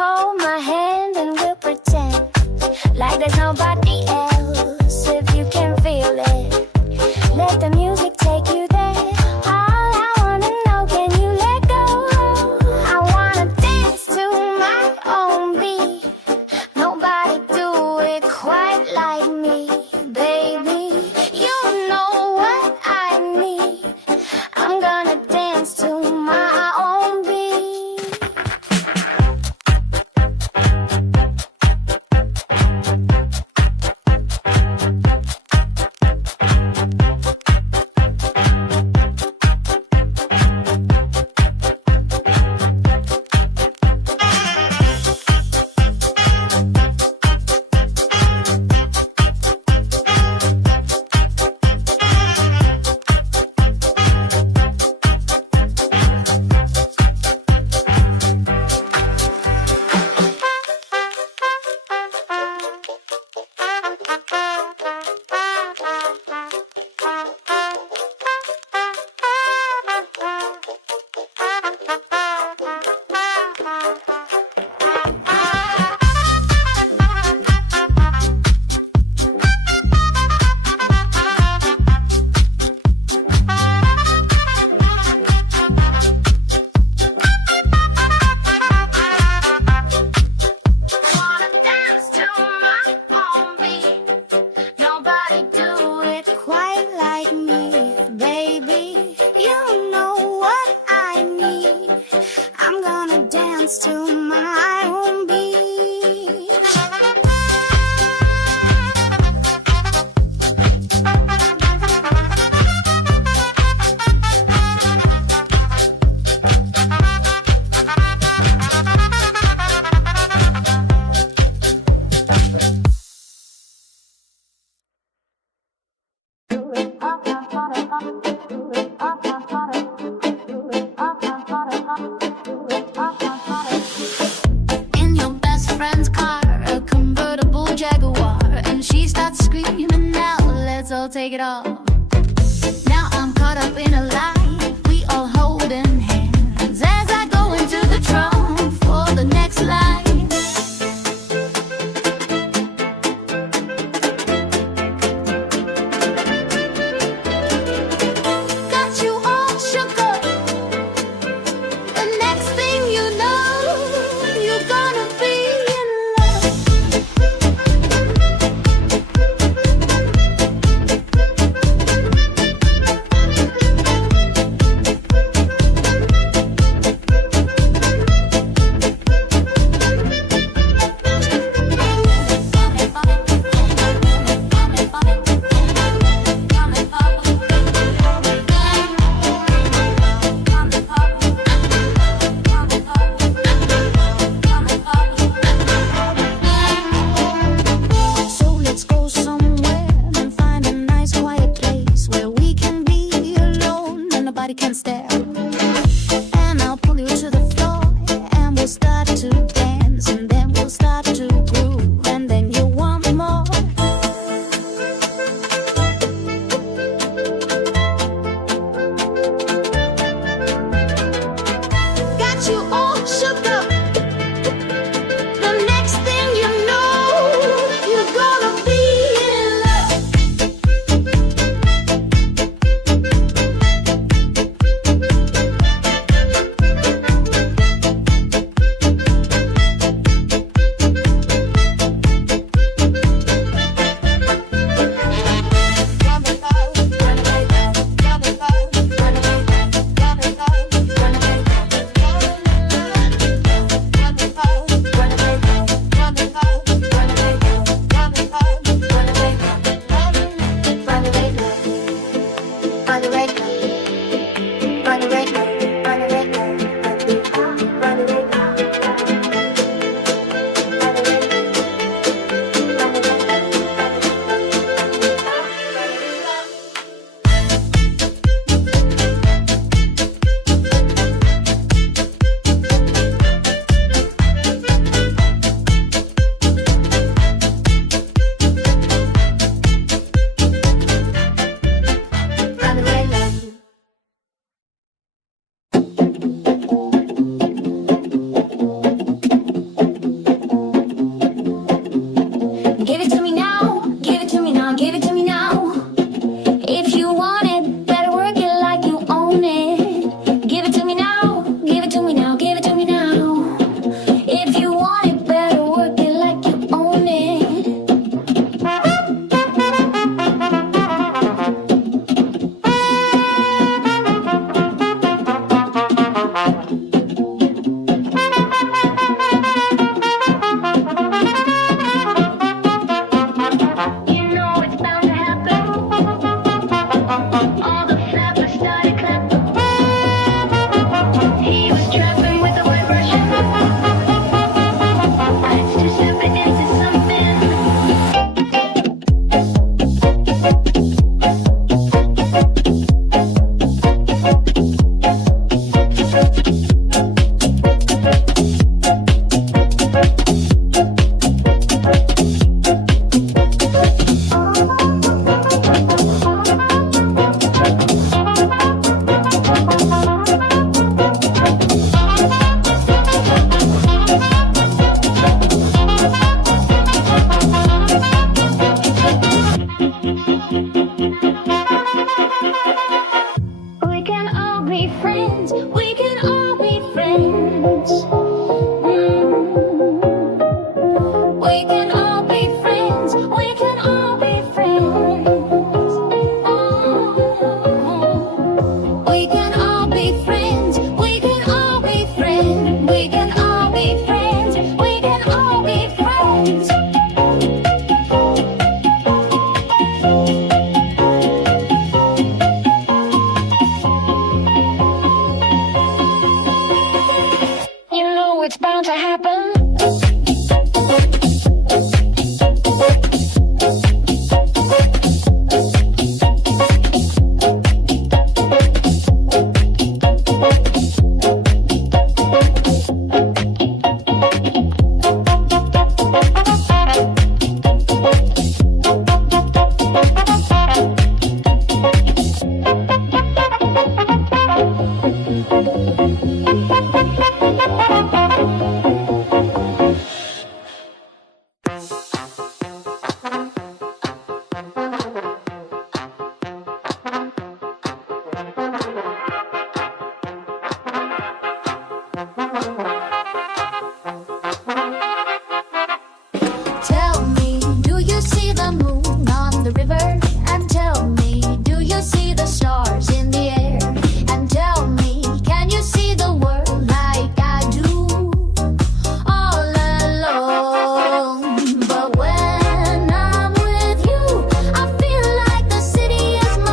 hold my hand and we'll pretend like there's nobody else. If you can feel it, let the music take you there. All I wanna know, can you let go? I wanna dance to my own beat. Nobody do it quite like me, baby. You know what I need. I'm gonna dance to my own beat. Take it all. Now I'm caught up in a lie. We all holding hands as I go into the trunk for the next line. Got you all shook up. The next thing you know, you're gonna be in love. Can stare, and I'll pull you to the floor, and we'll start to dance, and then we'll start to groove, and then you want more. Got you all shook up. The next thing you know, you're gonna be in love. friends. We can all be friends. We can all be friends. We can all be friends. We can all be friends. We can all be friends. We can all be friends. You know it's bound to happen.